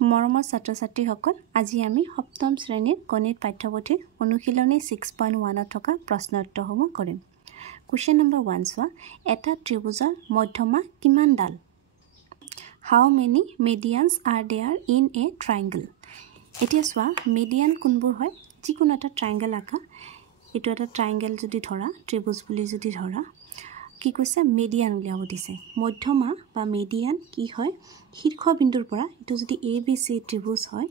মৰমৰ ছাত্ৰ-ছাত্ৰীসকল আজি আমি সপ্তম শ্ৰেণীৰ গণিত পাঠ্যপুথিৰ অনুশীলনী 6.1 থকা প্ৰশ্ন উত্তৰসমূহ কৰিম। কোৱেশ্চন নম্বৰ 1 চোৱা এটা ত্ৰিভুজৰ মধ্যমা কিমান ডাল? How many medians are there in a triangle? এতিয়া চোৱা মিডিয়ান কোনবোৰ হয় যিকোনো এটা ট্ৰায়াঙ্গেল আঁকা এটো এটা ট্ৰায়াঙ্গেল যদি ধৰা ত্ৰিভুজ বুলি যদি ধৰা কি কৈছে মিডিয়ান উলিয়াব দিছে মধ্যমা বা মিডিয়ান কি হয় শীৰ্ষবিন্দুৰ পৰা এটো যদি ABC ত্ৰিভুজ হয়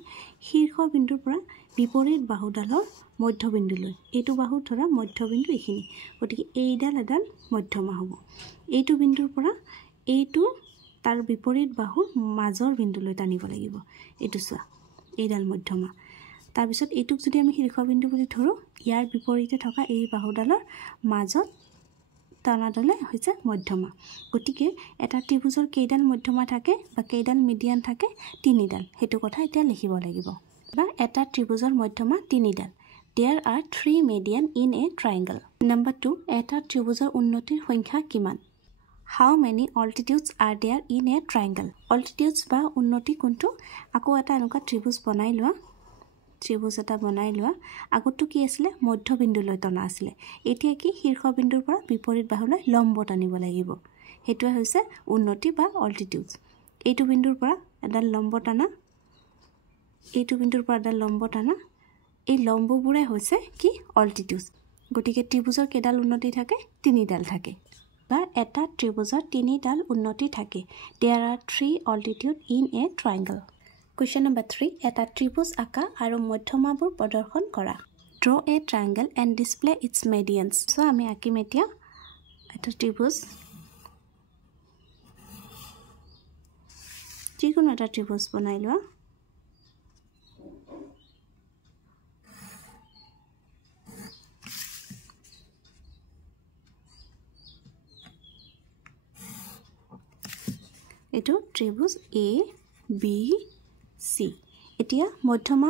শীৰ্ষবিন্দুৰ পৰা বিপৰীত বাহুডালৰ মধ্যবিন্দুলৈ এটো বাহু ধৰা মধ্যবিন্দু এখিনি গতিকে এইডাল এডাল মধ্যমা হ'ব এইটো বিন্দুৰ পৰা এইটো তাৰ বিপৰীত বাহুৰ মাজৰ বিন্দুলৈ টানিব লাগিব এটো চোৱা এইডাল মধ্যমা তাৰ পিছত এটুক যদি আমি শীৰ্ষবিন্দু বুলি ধৰো ইয়াৰ বিপৰীতে থকা এই বাহুডালৰ মাজত টানাডলে হৈছে মধ্যমা গতিকে এটা ত্ৰিভুজৰ কেইডাল মধ্যমা থাকে বা কেইডাল মিডিয়ান থাকে তিনিডাল হেতু কথা এতিয়া লিখিব লাগিব বা এটা ত্ৰিভুজৰ মধ্যমা তিনিডাল There are 3 median in a triangle. Number 2 এটা ত্ৰিভুজৰ উন্নতিৰ সংখ্যা কিমান? How many altitudes are there in a triangle? Altitudes বা উন্নতি কোনটো আকৌ এটা এনেকুৱা ত্ৰিভুজ বনাই লোৱা ত্ৰিভুজ এটা বনাই লোৱা আগতো কি আছিল মধ্যবিন্দুলৈ টনা আছিল এতিয়া কি শীৰ্ষবিন্দুৰ পৰা বিপৰীত বাহুলৈ লম্ব টানিব লাগিব হেতু হৈছে উন্নতি বা অল্টিটিউডছ এইটো বিন্দুৰ পৰা এডাল লম্ব টানা এইটো বিন্দুৰ পৰা এডাল লম্ব টানা এই লম্ববোৰে হৈছে কি অল্টিটিউডছ গতিকে ত্ৰিভুজৰ কেডাল উন্নতি থাকে তিনিডাল থাকে বা এটা ত্ৰিভুজৰ তিনিডাল উন্নতি থাকে There are 3 altitude in a triangle. Question number 3 এটা ত্ৰিভুজ আঁকা আৰু মধ্যমাবোৰ প্ৰদৰ্শন কৰা Draw a triangle and display its medians. So আমি আঁকিম এতিয়া এটা ত্ৰিভুজ যিকোনো এটা ত্ৰিভুজ বনাই লোৱা এটো ত্ৰিভুজ A B C এতিয়া মধ্যমা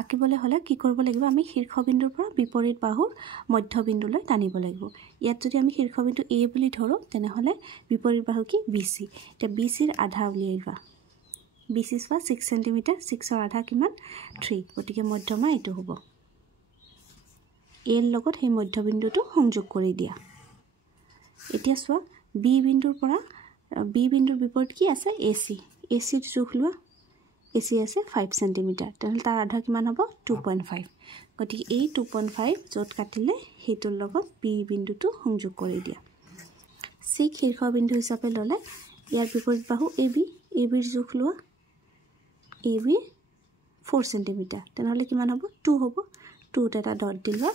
আঁকিবলৈ হলে কি কৰিব লাগিব আমি শীৰ্ষবিন্দুৰ পৰা বিপৰীত বাহুৰ মধ্যবিন্দুলৈ টানিব লাগিব ইয়াত যদি আমি শীৰ্ষবিন্দু A বুলি ধৰো তেনে হলে বিপৰীত বাহু কি BC তে BC ৰ আধা উলিয়াইবা BC সৱা 6 cm 6 ৰ আধা কিমান 3 গতিকে মধ্যমা এটো হ'ব A ৰ লগত এই মধ্যবিন্দুটো সংযোগ কৰি দিয়া এতিয়া চোৱা B বিন্দুৰ পৰা B বিন্দুৰ বিপৰীত কি আছে AC AC ৰ জোখ লোৱা AC আছে 5 cm তেনহলে তাৰ আধা কিমান হ'ব 2.5 গতিকে এই 2.5 যত কাটিলে হেতুৰ লগত B বিন্দুটো সংযোগ কৰি দিয়া C শীৰ্ষবিন্দু হিচাপে ললে ইয়াৰ বিপৰীত বাহু AB AB ৰ জোখ লোৱা AB 4 cm তেনহলে কিমান হ'ব 2 হ'ব 2 এটা ডট দিলা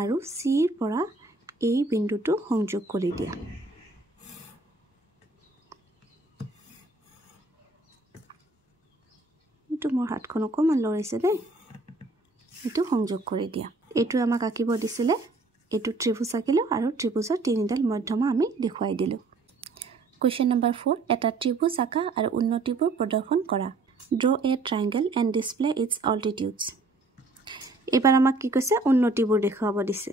আৰু C ৰ পৰা এই বিন্দুটো সংযোগ কৰি দিয়া এটো মোৰ হাতখন অকমান লৰাইছে দেই এটো সংযোগ কৰি দিয়া এটো আমাক আঁকিব দিছিলে এটো ত্ৰিভুজ আঁকিলো আৰু ত্ৰিভুজৰ তিনিডাল মধ্যমা আমি দেখুৱাই দিলো কোৱেশ্চন নম্বৰ 4 এটা ত্ৰিভুজ আঁকা আৰু উন্নতিবোৰ প্ৰদৰ্শন কৰা Draw a triangle and display its altitudes. এবাৰ আমাক কি কৈছে উন্নতিবোৰ দেখুৱাব দিছে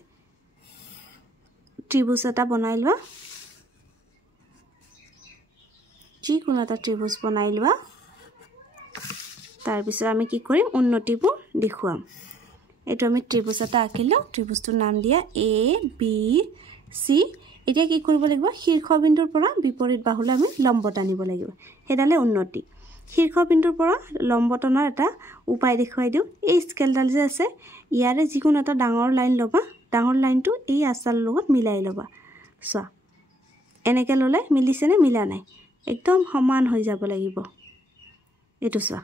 ত্ৰিভুজ এটা বনাই লোৱা যিকোনো এটা ত্ৰিভুজ বনাই লোৱা তাৰ পিছত আমি কি কৰিম উন্নতিবোৰ দেখুৱাম এটো আমি ত্ৰিভুজ এটা আঁকিলো ত্ৰিভুজটোৰ নাম দিয়া A B C এতিয়া কি কৰিব লাগিব শীৰ্ষবিন্দুৰ পৰা বিপৰীত বাহুলৈ আমি লম্ব টানিব লাগিব হেডালে উন্নতি শীৰ্ষবিন্দুৰ পৰা লম্ব টনাৰ এটা উপায় দেখুৱাই দিও এই স্কেলডাল যে আছে ইয়াৰে যিকোনো এটা ডাঙৰ লাইন লবা ডাঙৰ লাইনটো এই আচালৰ লগত মিলাই লবা চোৱা এনেকে ললে মিলিছে নে মিলা নাই একদম সমান হৈ যাব লাগিব এটো চোৱা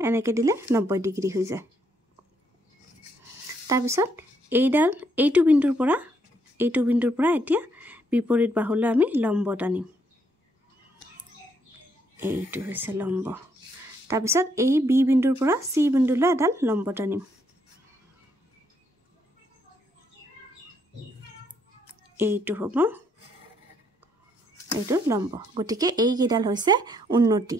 এনেকে দিলে 90 ডিগ্ৰী হৈ যায় তাৰ পিছত এইডাল এইটো বিন্দুৰ পৰা এতিয়া বিপৰীত বাহুলৈ আমি লম্ব টানিম এইটো হৈছে লম্ব তাৰ পিছত এই B বিন্দুৰ পৰা C বিন্দুলৈ এডাল লম্ব টানিম এইটো হ'ব এইটো লম্ব গতিকে এই কেডাল হৈছে উন্নতি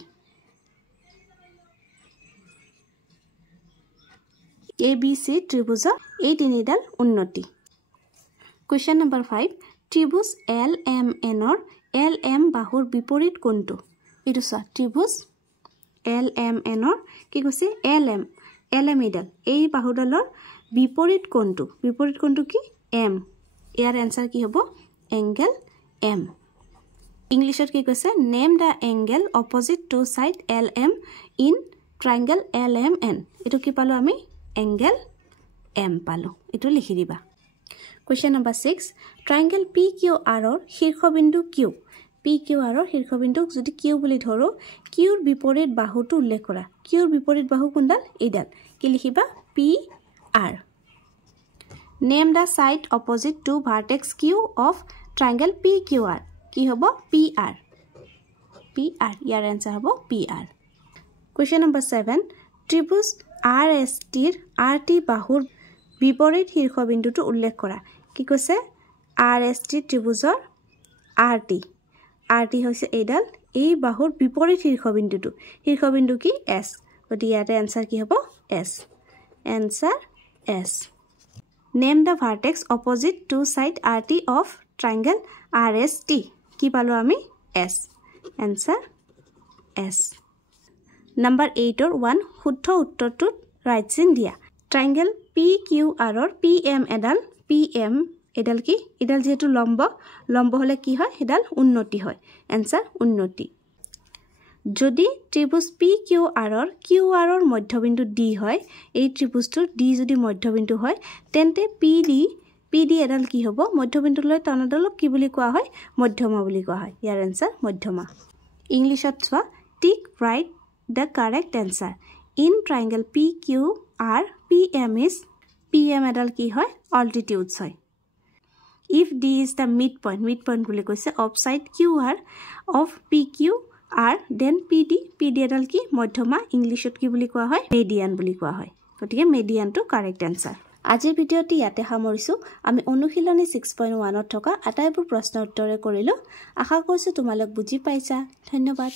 ABC ত্ৰিভুজৰ এই তিনিডাল উন্নতি কোৱেশ্চন নম্বৰ 5 ত্ৰিভুজ LMN ৰ LM বাহুৰ বিপৰীত কোনটো এটো চোৱা ত্ৰিভুজ LMN ৰ কি কৈছে LM এডাল এই বাহুডালৰ বিপৰীত কোণটো কি M ইয়াৰ আনসাৰ কি হ'ব এংগেল M ইংলিশত কি কৈছে name the angle opposite to side LM in triangle LMN এটো কি পালো আমি এংগেল M পালো এটো লিখি দিবা Question number 6 triangle PQR ৰ শীৰ্ষবিন্দু Q PQR ৰ শীৰ্ষবিন্দুক যদি Q বুলি ধৰো Q ৰ বিপৰীত বাহুটো উল্লেখ কৰা Q ৰ বিপৰীত বাহু কোনডাল এইডাল কি লিখিবা PR Name the side opposite to vertex Q of triangle PQR কি হ'ব PR ইয়াৰ আনসাৰ হ'ব PR Question number 7 ত্ৰিভুজ RST ৰ RT বাহুৰ বিপৰীত শীৰ্ষবিন্দুটো উল্লেখ কৰা কি কৈছে RST ত্ৰিভুজৰ RT হৈছে এইডাল এই বাহুৰ বিপৰীত শীৰ্ষবিন্দু কি S গতি ইয়াতে আনসাৰ কি হ'ব S answer S Name the vertex opposite to side RT of triangle RST কি পালো আমি S answer S Number 8 or 1 শুদ্ধ উত্তৰটো ৰাইট চিন দিয়া triangle PQR or PM এডাল কি এডাল যেহেতু লম্ব হলে কি হয় এডাল উন্নতি হয় আনসার উন্নতি যদি ত্রিভুজ PQR or QR or মধ্যবিন্দু D হয় এই ত্ৰিভুজটোৰ D যদি মধ্যবিন্দু হয় তেন্তে PD এডাল কি হ'ব মধ্যবিন্দুলৈ টানাডালক কি বুলি কোৱা হয় মধ্যমা বুলি কোৱা হয় ইয়াৰ আনসাৰ মধ্যমা ইংলিশত চোৱা টিক right the correct answer in triangle PQR PM এডাল কি হয় altitudes হয় if D is the midpoint বুলি কৈছে of side QR of PQR then PD এডাল কি মধ্যমা ইংলিশত কি বুলি কোৱা হয় median বুলি কোৱা হয় গতিকে median টো correct answer আজিৰ ভিডিওটি ইয়াতে সামৰিছো আমি অনুশীলনী 6.1 ত থকা আটাইবোৰ প্ৰশ্ন উত্তৰে কৰিলো আশা কৰিছো তোমালোক বুজি পাইছা ধন্যবাদ